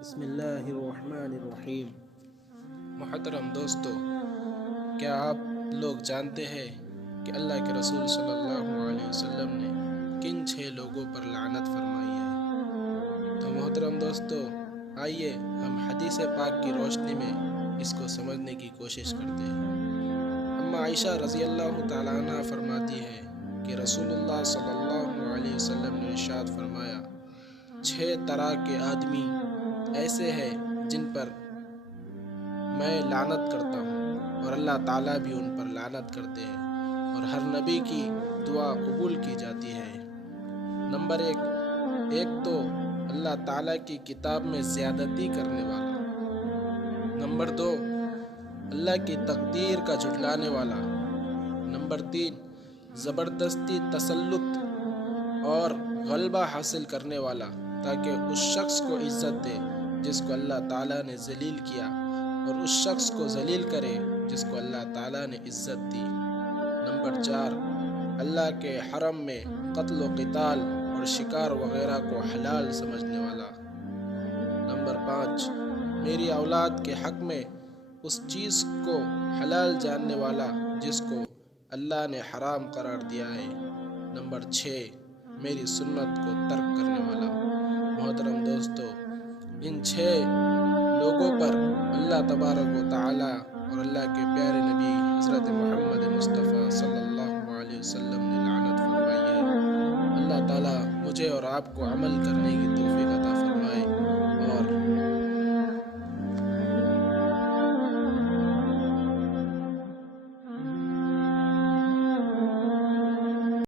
بسم اللہ الرحمن الرحیم۔ محترم دوستو، کیا آپ لوگ جانتے ہیں کہ اللہ کے رسول صلی اللہ علیہ وسلم نے کن 6 لوگوں پر لعنت فرمائی ہے؟ تو محترم دوستو، آئیے ہم حدیث پاک کی روشنی میں اس کو سمجھنے کی کوشش کرتے ہیں۔ اما عائشہ رضی اللہ تعالیٰ عنہ فرماتی ہے کہ رسول اللہ صلی اللہ علیہ وسلم نے ارشاد فرمایا، 6 طرح کے آدمی ایسے ہیں جن پر میں لعنت کرتا ہوں اور اللہ تعالیٰ بھی ان پر لعنت کرتے ہیں اور ہر نبی کی دعا قبول کی جاتی ہے۔ نمبر 1، ایک تو اللہ تعالیٰ کی کتاب میں زیادتی کرنے والا۔ نمبر 2، اللہ کی تقدیر کا جھٹلانے والا۔ نمبر 3، زبردستی تسلط اور غلبہ حاصل کرنے والا تاکہ اس شخص کو عزت دے جس کو اللہ تعالیٰ نے ذلیل کیا اور اس شخص کو ذلیل کرے جس کو اللہ تعالیٰ نے عزت دی۔ نمبر 4، اللہ کے حرم میں قتل و قتال اور شکار وغیرہ کو حلال سمجھنے والا۔ نمبر 5، میری اولاد کے حق میں اس چیز کو حلال جاننے والا جس کو اللہ نے حرام قرار دیا ہے۔ نمبر 6، میری سنت کو ترک کرنے والا۔ محترم دوستو، ان 6 لوگوں پر اللہ تبارک و تعالیٰ اور اللہ کے پیارے نبی حضرت محمد مصطفیٰ صلی اللہ علیہ وسلم نے لعنت فرمائی ہے۔ اللہ تعالیٰ مجھے اور آپ کو عمل کرنے کی توفیق عطا فرمائے۔